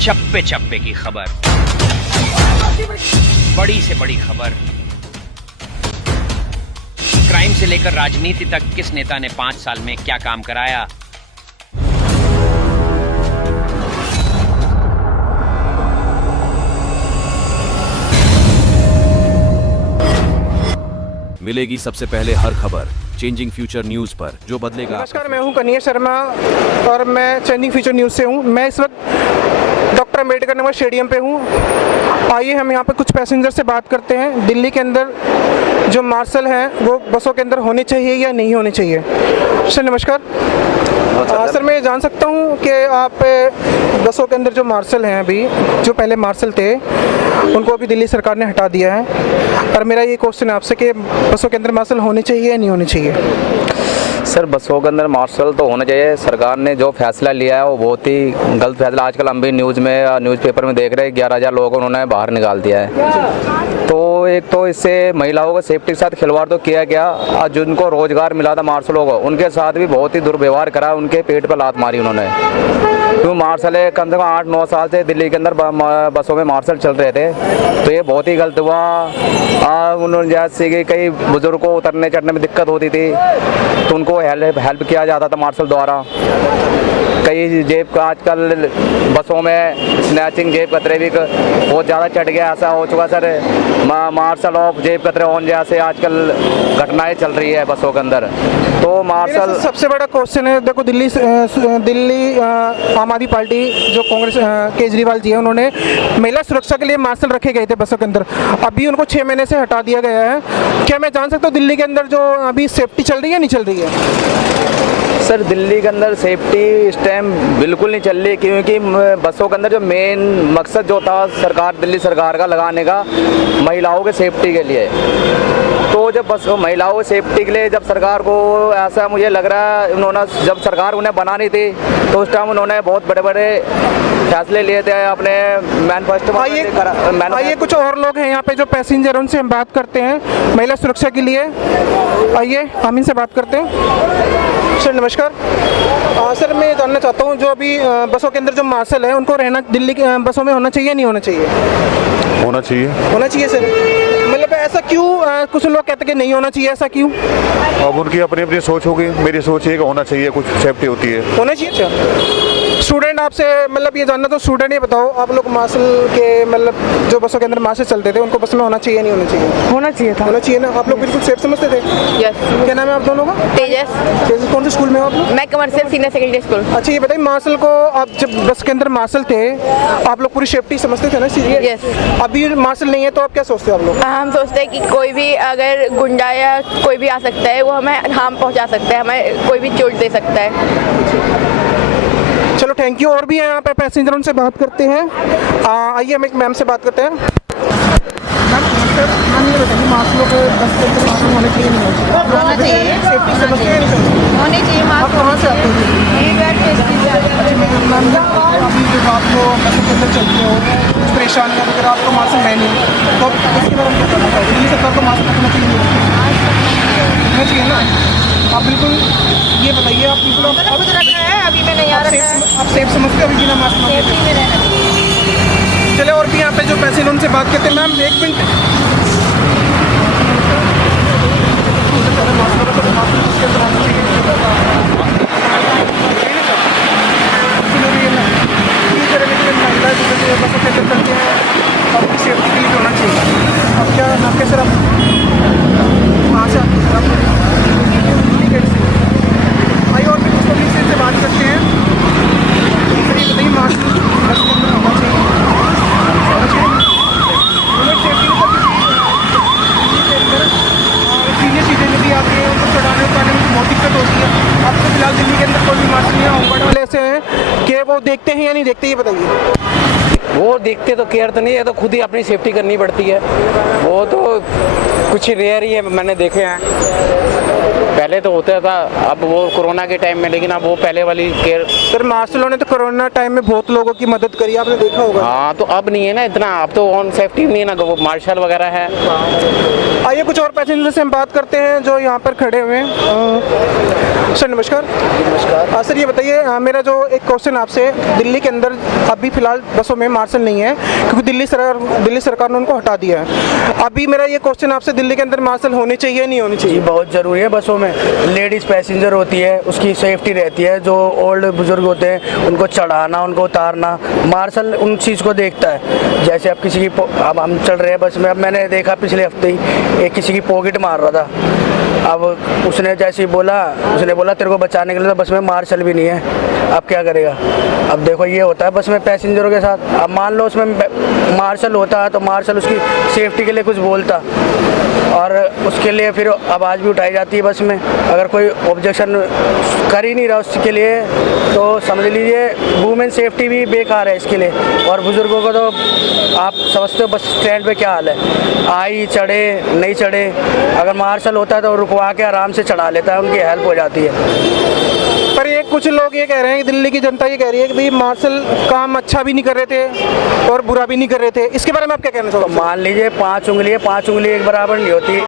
चप्पे चप्पे की खबर, बड़ी से बड़ी खबर, क्राइम से लेकर राजनीति तक किस नेता ने 5 साल में क्या काम कराया। मिलेगी सबसे पहले हर खबर चेंजिंग फ्यूचर न्यूज पर, जो बदलेगा। नमस्कार, मैं हूं कन्हैया शर्मा और मैं चेंजिंग फ्यूचर न्यूज़ से हूं। मैं इस वक्त डॉक्टर अम्बेडकर नगर स्टेडियम पे हूं। आइए हम यहां पे कुछ पैसेंजर से बात करते हैं। दिल्ली के अंदर जो मार्शल हैं वो बसों के अंदर होने चाहिए या नहीं होने चाहिए। सर नमस्कार। सर मैं जान सकता हूं कि आप बसों के अंदर जो मार्शल हैं, अभी जो पहले मार्शल थे उनको अभी दिल्ली सरकार ने हटा दिया है, और मेरा ये क्वेश्चन है आपसे कि बसों के अंदर मार्शल होने चाहिए या नहीं होने चाहिए। सर बसों के अंदर मार्शल तो होना चाहिए। सरकार ने जो फैसला लिया है वो बहुत ही गलत फैसला। आजकल हम भी न्यूज़ में न्यूज़पेपर में देख रहे हैं 11,000 लोगों को उन्होंने बाहर निकाल दिया है। तो एक तो इससे महिलाओं को सेफ्टी के साथ खिलवाड़ तो किया गया, और जिनको रोजगार मिला था मार्शलों को उनके साथ भी बहुत ही दुर्व्यवहार करा, उनके पेट पर लात मारी उन्होंने। क्यों मार्शल है, कम से कम 8-9 साल से दिल्ली के अंदर बसों में मार्शल चल रहे थे, तो ये बहुत ही गलत हुआ। उन्होंने जैसे कि कई बुजुर्गों को उतरने चढ़ने में दिक्कत होती थी तो उनको हेल्प किया जाता था मार्शल द्वारा। कई जेब का आजकल बसों में स्नैचिंग जेब कतरे भी बहुत ज़्यादा चढ़ गया, ऐसा हो चुका सर। मार्शल ऑफ जेब कतरे ऑन जैसे आजकल घटनाएं चल रही है बसों के अंदर। तो मार्शल सबसे बड़ा क्वेश्चन है, देखो दिल्ली आम आदमी पार्टी जो कांग्रेस केजरीवाल जी है, उन्होंने महिला सुरक्षा के लिए मार्शल रखे गए थे बसों के अंदर, अभी उनको 6 महीने से हटा दिया गया है। क्या मैं जान सकता हूँ दिल्ली के अंदर जो अभी सेफ्टी चल रही है नहीं चल रही है? सर दिल्ली के अंदर सेफ्टी इस टाइम बिल्कुल नहीं चल रही, क्योंकि बसों के अंदर जो मेन मकसद जो था दिल्ली सरकार का लगाने का महिलाओं के सेफ्टी के लिए, तो जब बस महिलाओं की सेफ्टी के लिए जब सरकार को ऐसा मुझे लग रहा है, उन्होंने जब सरकार उन्हें बनानी थी तो उस टाइम उन्होंने बहुत बड़े बड़े फैसले लिए थे अपने मैनिफेस्टो में। आइए कुछ और लोग हैं यहाँ पे जो पैसेंजर, उनसे हम बात करते हैं महिला सुरक्षा के लिए। आइए हम इनसे बात करते हैं। सर नमस्कार। सर मैं जानना चाहता हूँ जो अभी बसों के अंदर जो मार्शल है उनको रहना दिल्ली के बसों में होना चाहिए नहीं होना चाहिए? होना चाहिए। होना चाहिए सर, मतलब ऐसा क्यों? कुछ लोग कहते हैं कि नहीं होना चाहिए, ऐसा क्यों? अब उनकी अपनी अपनी सोच होगी, मेरी सोच है कि होना चाहिए, कुछ सेफ्टी होती है। होना चाहिए। अच्छा स्टूडेंट, आपसे मतलब ये जानना, तो स्टूडेंट ये बताओ, आप लोग मार्शल के मतलब जो बसों के अंदर मार्शल चलते थे उनको बस में होना चाहिए नहीं होना चाहिए? होना चाहिए था। होना चाहिए ना? आप लोग बिल्कुल सेफ समझते थे? यस। क्या नाम है आप दोनों का? तेजस। कौन से स्कूल में हो आप लोग? मैं कमर्शियल सीनियर सेकेंडरी स्कूल। अच्छा ये बताइए, मार्शल को आप जब बस के अंदर मार्शल थे आप लोग पूरी सेफ्टी समझते थे ना? सीरियस। यस। अभी मार्शल नहीं है तो आप क्या सोचते हो आप लोग? हम सोचते हैं कि कोई भी अगर गुंडा या कोई भी आ सकता है, वो हमें हार्म पहुंचा सकता है, हमें कोई भी चोट दे सकता है। चलो थैंक यू। और भी है यहाँ पे पैसेंजर, उनसे बात करते हैं। आइए हम एक मैम से बात करते हैं। मैम ये बताइए, मार्शलों को बस के अंदर मार्शल होने चाहिए नहीं होना चाहिए? सेफ्टी समझते हैं होने चाहिए। आप कहाँ से आते हैं? मैम अभी जब आपको बसों के अंदर चलते हो कुछ परेशानियाँ वगैरह, आपको मार्शल है नहीं, तो आप इसके बारे में क्या कहना चाहोगे? दिल्ली सरकार को मार्शल रखना चाहिए ना? आप बिल्कुल ये बताइए, आप बिल्कुल अभी मैं नहीं आ रहा। आप सेफ समझते हो अभी बिना मास्क के? चले और भी यहाँ पे जो पैसे उनसे बात करते हैं। मैम एक मिनट, सेफ्टी के लिए होना चाहिए। अब क्या नाम क्या सर? आप कहाँ से आते हैं सर? आइए और भी कुछ पब्लिक से बात करते हैं। सर ये बताइए, मार्शल बस के अंदर होना चाहिए? सीनियर सिटीजन भी आते हैं, उनको चढ़ाने उतारने में बहुत दिक्कत होती है। अब तो फिलहाल दिल्ली के अंदर कोई भी मार्शल नहीं है। होमगार्ड वाले ऐसे हैं कि वो देखते हैं या नहीं देखते, ये बताइए। वो देखते तो केयर तो नहीं है, तो खुद ही अपनी सेफ्टी करनी पड़ती है। वो तो कुछ रेयर ही है, मैंने देखे हैं। पहले तो होता था, अब वो कोरोना के टाइम में, लेकिन अब वो पहले वाली केयर। सर मार्शलों ने तो कोरोना टाइम में बहुत लोगों की मदद करी, आपने देखा होगा। हाँ तो अब नहीं है ना इतना, अब तो ऑन सेफ्टी नहीं है ना, वो मार्शल वगैरह है। आइए कुछ और पैसेंजर से हम बात करते हैं जो यहाँ पर खड़े हुए हैं। सर नमस्कार। नमस्कार। सर ये बताइए, मेरा जो एक क्वेश्चन आपसे, दिल्ली के अंदर अभी फिलहाल बसों में मार्शल नहीं है क्योंकि दिल्ली सरकार ने उनको हटा दिया है। अभी मेरा ये क्वेश्चन आपसे, दिल्ली के अंदर मार्शल होने चाहिए नहीं होने जी चाहिए? बहुत ज़रूरी है। बसों में लेडीज़ पैसेंजर होती है, उसकी सेफ्टी रहती है। जो ओल्ड बुजुर्ग होते हैं उनको चढ़ाना, उनको उतारना, मार्शल उन चीज़ को देखता है। जैसे अब किसी की अब हम चल रहे हैं बस में, अब मैंने देखा पिछले हफ्ते ही एक किसी की पॉकेट मार रहा था। अब उसने जैसे ही बोला, उसने बोला तेरे को बचाने के लिए तो बस में मार्शल भी नहीं है, अब क्या करेगा? अब देखो ये होता है बस में पैसेंजरों के साथ। अब मान लो उसमें मार्शल होता तो मार्शल उसकी सेफ्टी के लिए कुछ बोलता और उसके लिए फिर आवाज़ भी उठाई जाती है बस में। अगर कोई ऑब्जेक्शन कर ही नहीं रहा उसके लिए तो समझ लीजिए वुमेन सेफ्टी भी बेकार है इसके लिए। और बुज़ुर्गों को तो आप समझते हो बस स्टैंड पे क्या हाल है, आई चढ़े नहीं चढ़े, अगर मार्शल होता है तो रुकवा के आराम से चढ़ा लेता है, उनकी हेल्प हो जाती है। पर ये कुछ लोग ये कह रहे हैं कि दिल्ली की जनता ये कह रही है कि भाई मार्शल काम अच्छा भी नहीं कर रहे थे और बुरा भी नहीं कर रहे थे, इसके बारे में आप क्या कहना तो चाहोगे? मान लीजिए 5 उंगली है, 5 उंगली एक बराबर नहीं होती।